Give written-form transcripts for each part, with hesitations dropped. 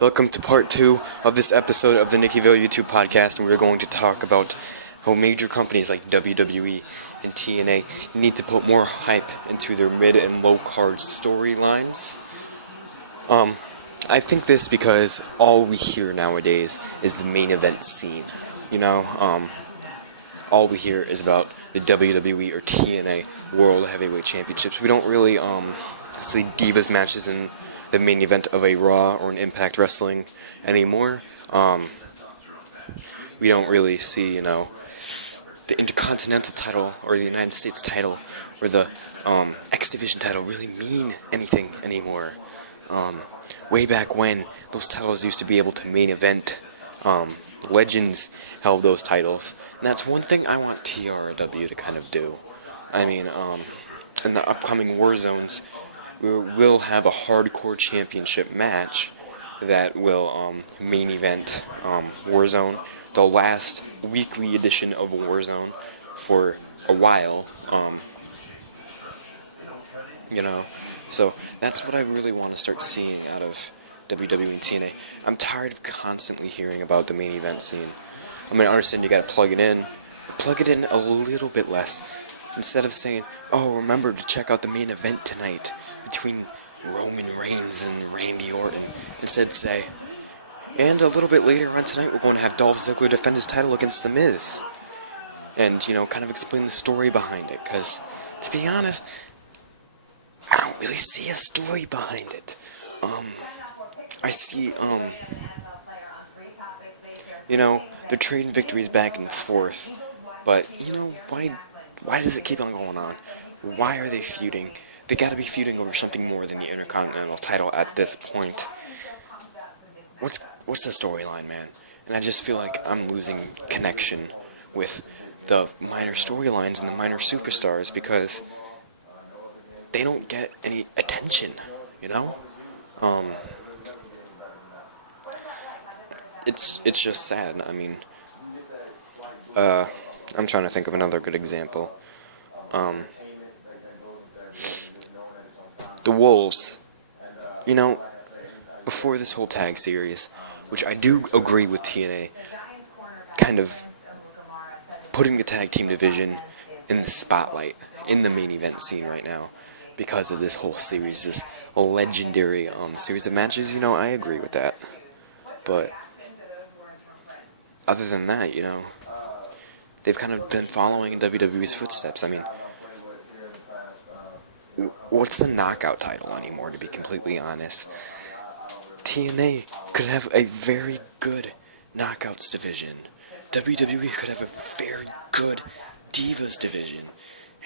Welcome to part 2 of this episode of the Nicky YouTube podcast, and we're going to talk about how major companies like WWE and TNA need to put more hype into their mid and low card storylines. I think this because all we hear nowadays is the main event scene. All we hear is about the WWE or TNA World Heavyweight Championships. We don't really see Divas matches in the main event of a Raw or an Impact Wrestling anymore. We don't really see, the Intercontinental title or the United States title or the X Division title really mean anything anymore. Way back when, those titles used to be able to main event. Legends held those titles, and that's one thing I want TRW to kind of do. In the upcoming War Zones, we will have a hardcore championship match that will main event Warzone, the last weekly edition of Warzone for a while. So that's what I really want to start seeing out of WWE and TNA. I'm tired of constantly hearing about the main event scene. I understand you gotta plug it in, but plug it in a little bit less. Instead of saying, oh, remember to check out the main event tonight between Roman Reigns and Randy Orton. Instead say, and a little bit later on tonight, we're going to have Dolph Ziggler defend his title against The Miz. And, kind of explain the story behind it. Because, to be honest, I don't really see a story behind it. I see, they're trading victories back and forth. But, why does it keep on going on? Why are they feuding? They gotta be feuding over something more than the Intercontinental title at this point. What's the storyline, man? And I just feel like I'm losing connection with the minor storylines and the minor superstars because they don't get any attention, It's just sad. I'm trying to think of another good example. The Wolves, before this whole tag series, which I do agree with TNA, kind of putting the tag team division in the spotlight, in the main event scene right now, because of this whole series, this legendary series of matches, I agree with that. But other than that, they've kind of been following in WWE's footsteps. What's the knockout title anymore, to be completely honest? TNA could have a very good knockouts division. WWE could have a very good divas division.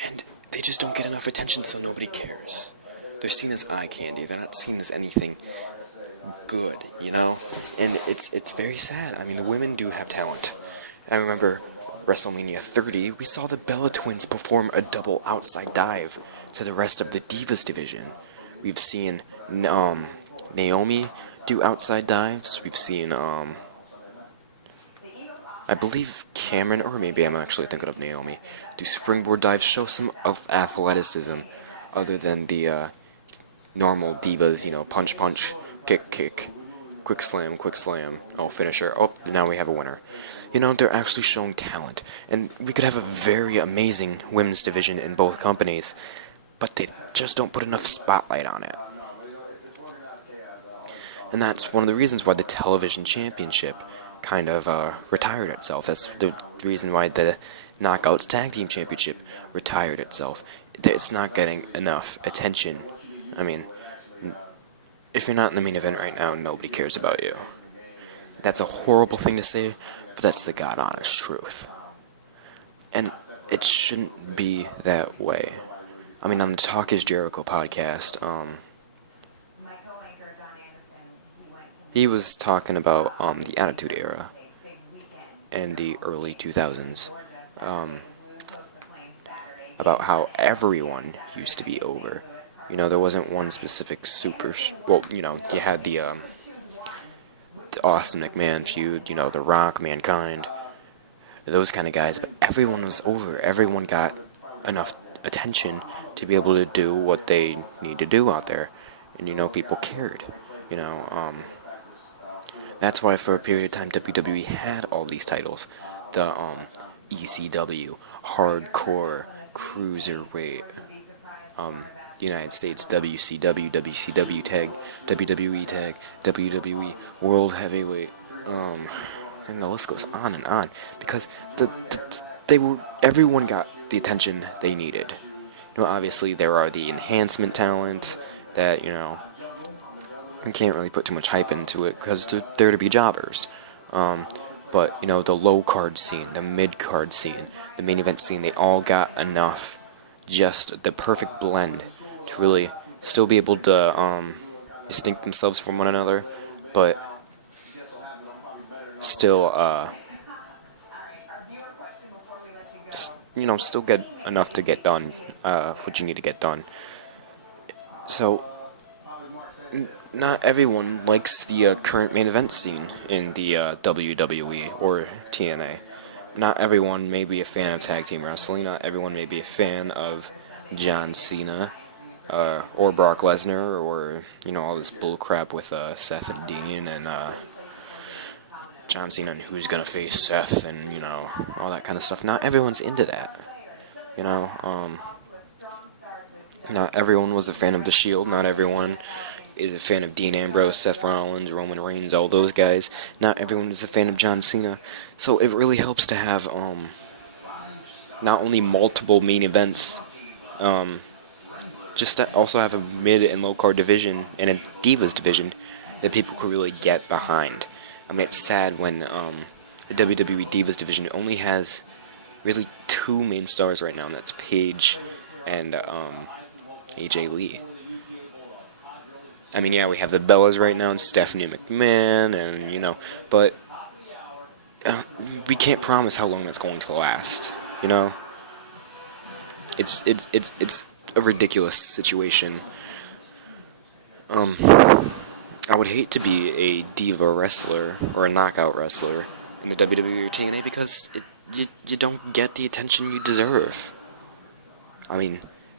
And they just don't get enough attention, so nobody cares. They're seen as eye candy. They're not seen as anything good, And it's very sad. The women do have talent. I remember WrestleMania 30, we saw the Bella Twins perform a double outside dive to the rest of the Divas division. We've seen Naomi do outside dives. We've seen, I believe Cameron, or maybe I'm actually thinking of Naomi, do springboard dives, show some of athleticism other than the normal Divas, punch, punch, kick, quick slam, oh, finisher, oh, now we have a winner. They're actually showing talent, and we could have a very amazing women's division in both companies, but they just don't put enough spotlight on it. And that's one of the reasons why the television championship kind of retired itself. That's the reason why the Knockouts Tag Team Championship retired itself. It's not getting enough attention. If you're not in the main event right now, nobody cares about you. That's a horrible thing to say, but that's the God-honest truth. And it shouldn't be that way. On the Talk is Jericho podcast, he was talking about the Attitude Era and the early 2000s, about how everyone used to be over. There wasn't one specific you had the Austin McMahon feud, The Rock, Mankind, those kind of guys, but everyone was over. Everyone got enough attention to be able to do what they need to do out there, and people cared. That's why for a period of time WWE had all these titles. The ECW, Hardcore, Cruiserweight, United States, WCW, WCW Tag, WWE Tag, WWE World Heavyweight, and the list goes on and on, because everyone got the attention they needed. Obviously there are the enhancement talent that, you can't really put too much hype into it because they're there to be jobbers. But, the low card scene, the mid card scene, the main event scene, they all got enough, just the perfect blend to really still be able to distinct themselves from one another, but still, still get enough to get done what you need to get done. So, not everyone likes the current main event scene in the WWE or TNA. Not everyone may be a fan of tag team wrestling. Not everyone may be a fan of John Cena or Brock Lesnar, or all this bullcrap with Seth and Dean and John Cena and who's gonna face Seth and all that kind of stuff. Not everyone's into that. Not everyone was a fan of The Shield. Not everyone is a fan of Dean Ambrose, Seth Rollins, Roman Reigns, all those guys. Not everyone is a fan of John Cena. So it really helps to have not only multiple main events, just to also have a mid and low card division and a Divas division that people could really get behind. It's sad when the WWE Divas division only has really two main stars right now, and that's Paige and AJ Lee. Yeah, we have the Bellas right now and Stephanie McMahon, and but we can't promise how long that's going to last. It's a ridiculous situation. I would hate to be a diva wrestler or a knockout wrestler in the WWE or TNA because you don't get the attention you deserve.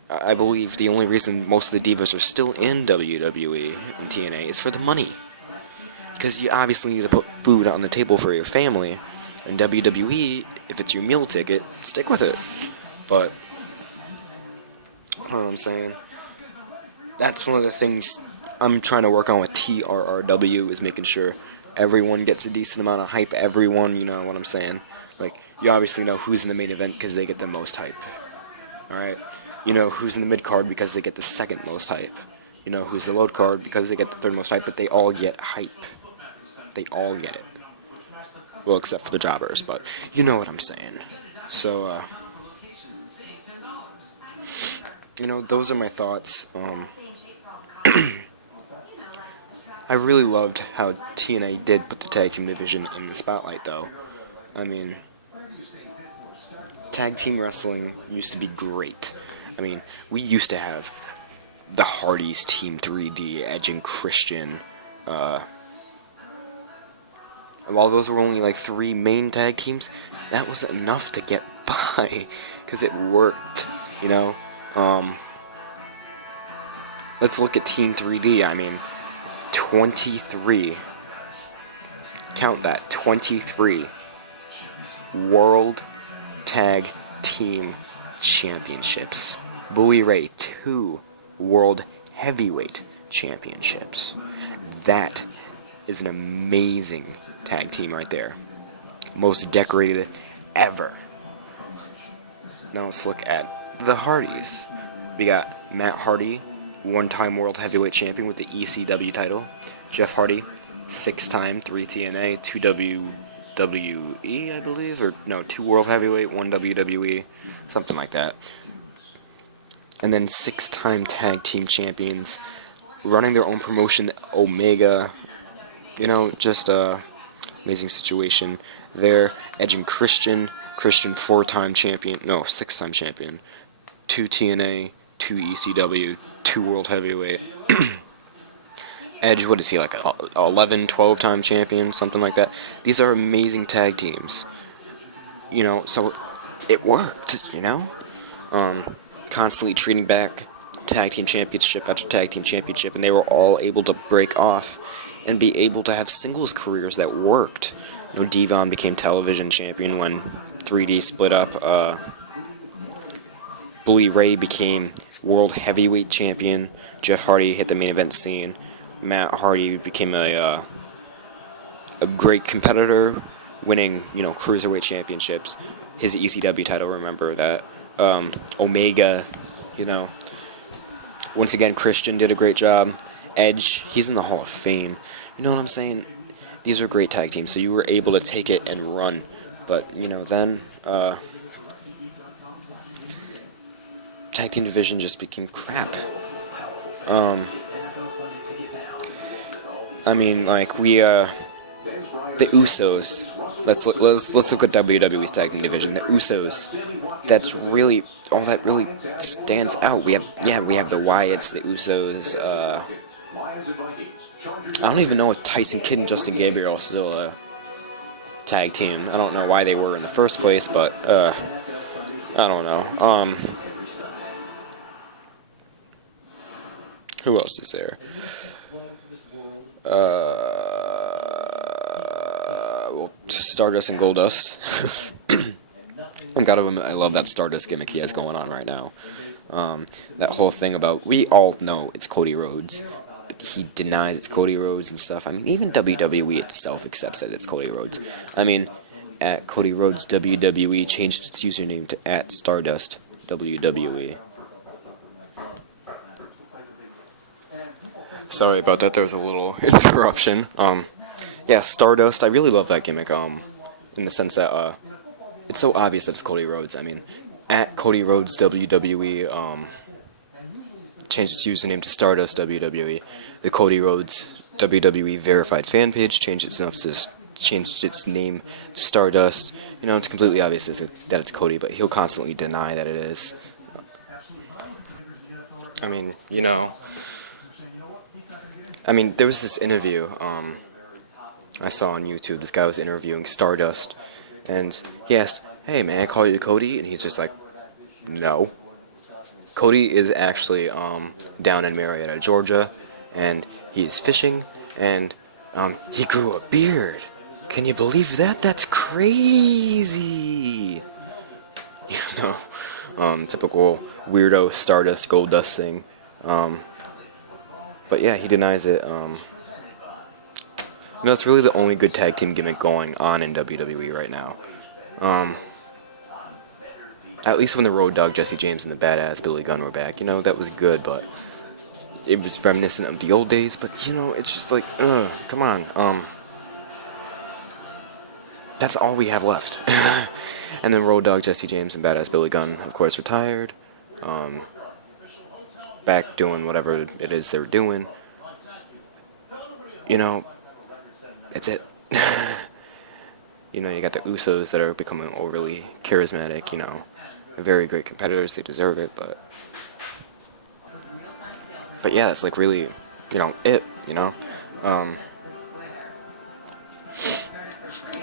I believe the only reason most of the divas are still in WWE and TNA is for the money. Because you obviously need to put food on the table for your family. And WWE, if it's your meal ticket, stick with it. But, you know what I'm saying? That's one of the things I'm trying to work on with TRRW, is making sure everyone gets a decent amount of hype. Everyone, you know what I'm saying? You obviously know who's in the main event because they get the most hype. Alright? You know who's in the mid-card because they get the second most hype. You know who's the low card because they get the third most hype, but they all get hype. They all get it. Well, except for the jobbers, but you know what I'm saying. So, those are my thoughts. I really loved how TNA did put the tag team division in the spotlight, though. Tag team wrestling used to be great. We used to have the Hardys, Team 3D, Edge and Christian. While those were only 3 main tag teams, that wasn't enough to get by, because it worked, Let's look at Team 3D. 23. Count that, 23 World Tag Team Championships. Bully Ray, 2 World Heavyweight Championships. That is an amazing tag team right there. Most decorated ever. Now let's look at the Hardys. We got Matt Hardy, 1-time World Heavyweight Champion with the ECW title. Jeff Hardy, 6-time, 3 TNA, 2 WWE, I believe, or no, 2 World Heavyweight, 1 WWE, something like that. And then 6-time Tag Team Champions, running their own promotion, Omega. Just a amazing situation there. Edge and Christian 4-time champion, no, 6-time champion, 2 TNA, 2 ECW, 2 World Heavyweight. Edge, what is he, 11, 12-time champion, something like that. These are amazing tag teams. So it worked, Constantly treating back tag team championship after tag team championship, and they were all able to break off and be able to have singles careers that worked. You know, Devon became television champion when 3D split up. Bully Ray became world heavyweight champion. Jeff Hardy hit the main event scene. Matt Hardy became a great competitor, winning, you know, cruiserweight championships. His ECW title, remember that. Omega, you know. Once again, Christian did a great job. Edge, he's in the Hall of Fame. You know what I'm saying? These are great tag teams, so you were able to take it and run. But, you know, then, tag team division just became crap. I mean, like, the Usos. Let's look at WWE's tag team division. The Usos. That's really all that really stands out. We have the Wyatts, the Usos. I don't even know if Tyson Kidd and Justin Gabriel are still a tag team. I don't know why they were in the first place, but I don't know. Who else is there? Well, Stardust and Goldust. I gotta admit, I love that Stardust gimmick he has going on right now. That whole thing about, we all know it's Cody Rhodes, but he denies it's Cody Rhodes and stuff. I mean, even WWE itself accepts that it's Cody Rhodes. I mean, at Cody Rhodes, WWE changed its username to at Stardust WWE. Sorry about that, there was a little interruption. Yeah, Stardust, I really love that gimmick, in the sense that, it's so obvious that it's Cody Rhodes. I mean, at Cody Rhodes WWE, changed its username to Stardust WWE. The Cody Rhodes WWE verified fan page changed its name to Stardust. You know, it's completely obvious that it's Cody, but he'll constantly deny that it is. I mean, you know, there was this interview, I saw on YouTube. This guy was interviewing Stardust, and he asked, "Hey man, I call you Cody?" And he's just like, "No." Cody is actually down in Marietta, Georgia, and he's fishing, and he grew a beard. Can you believe that? That's crazy. You know, typical weirdo Stardust Goldust thing. But yeah, he denies it. You know, that's really the only good tag team gimmick going on in WWE right now. At least when the Road Dogg Jesse James and the Badass Billy Gunn were back, you know, that was good, but it was reminiscent of the old days. But you know, it's just like, come on, that's all we have left. And then Road Dogg Jesse James and Badass Billy Gunn, of course, retired. Back doing whatever it is they're doing. You know, that's it. You know, you got the Usos that are becoming overly charismatic, you know. Very great competitors, they deserve it, but yeah, it's like really, you know, it, you know.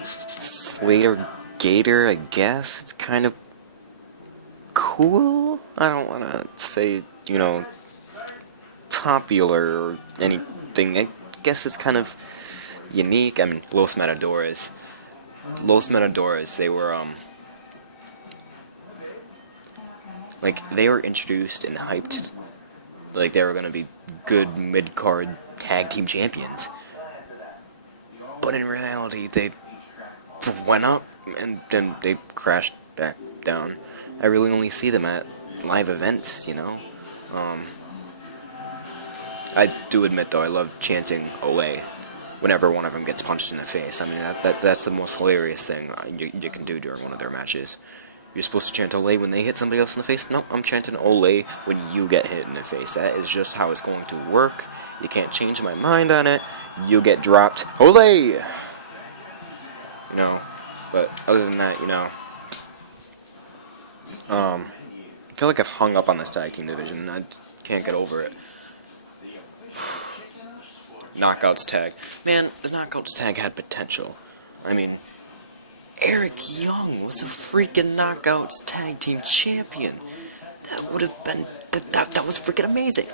Slater Gator, I guess, it's kind of cool. I don't want to say, you know, popular or anything. I guess it's kind of unique. I mean, Los Matadores, they were, like, they were introduced and hyped like they were going to be good mid-card tag team champions. But in reality, they went up and then they crashed back down. I really only see them at live events, you know. I do admit, though, I love chanting Olay whenever one of them gets punched in the face. I mean, that's the most hilarious thing you can do during one of their matches. You're supposed to chant Olay when they hit somebody else in the face? Nope, I'm chanting Olay when you get hit in the face. That is just how it's going to work. You can't change my mind on it. You get dropped. Olay! You know, but other than that, you know, I feel like I've hung up on this tag team division, and I can't get over it. Knockouts tag. Man, the Knockouts tag had potential. I mean, Eric Young was a freaking Knockouts tag team champion. That would have been, that was freaking amazing.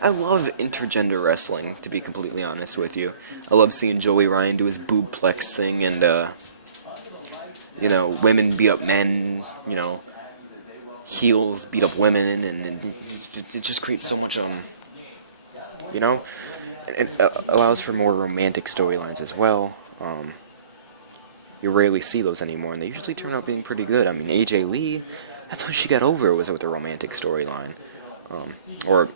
I love intergender wrestling, to be completely honest with you. I love seeing Joey Ryan do his boobplex thing, and, women beat up men, heels beat up women, and it just creates so much, you know, it allows for more romantic storylines as well. You rarely see those anymore, and they usually turn out being pretty good. I mean, AJ Lee, that's how she got over, was with a romantic storyline. Or,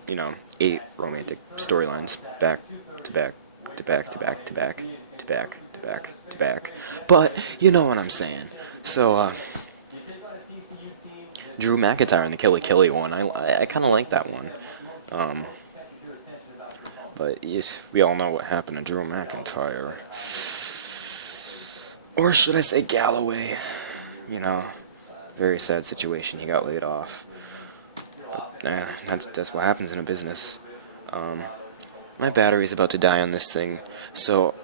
8 romantic storylines, back to back, to back, to back, to back, to back, to back, to back. But, you know what I'm saying. So, Drew McIntyre and the Killy Killy one, I kind of like that one. But we all know what happened to Drew McIntyre. Or should I say Galloway? Very sad situation. He got laid off. But that's what happens in a business. My battery's about to die on this thing, so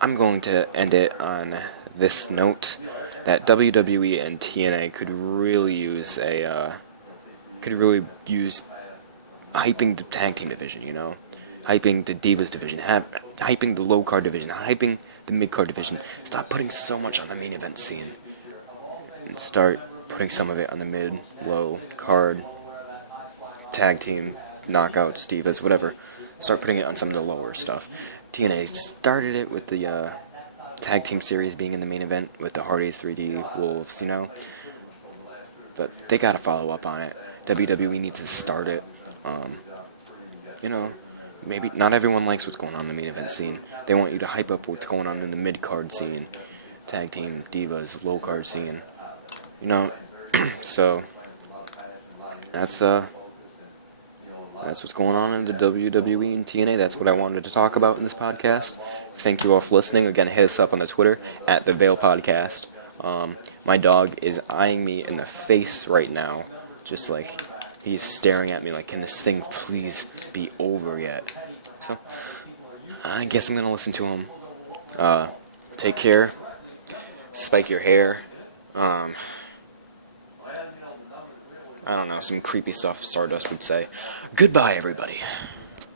I'm going to end it on this note that WWE and TNA could really use hyping the tag team division, hyping the Divas division, hyping the low card division, hyping the mid card division. Stop putting so much on the main event scene, and start putting some of it on the mid, low card, tag team, knockouts, Divas, whatever. Start putting it on some of the lower stuff. TNA started it with the tag team series being in the main event with the Hardys, 3D, Wolves, But they gotta follow up on it. WWE needs to start it. Maybe not everyone likes what's going on in the main event scene. They want you to hype up what's going on in the mid-card scene, tag team, divas, low-card scene. So that's what's going on in the WWE and TNA. That's what I wanted to talk about in this podcast. Thank you all for listening. Again, hit us up on the Twitter at the Veil Podcast. My dog is eyeing me in the face right now, just like he's staring at me like, can this thing please be over yet? So I guess I'm gonna listen to him. Take care. Spike your hair. I don't know, some creepy stuff Stardust would say. Goodbye, everybody.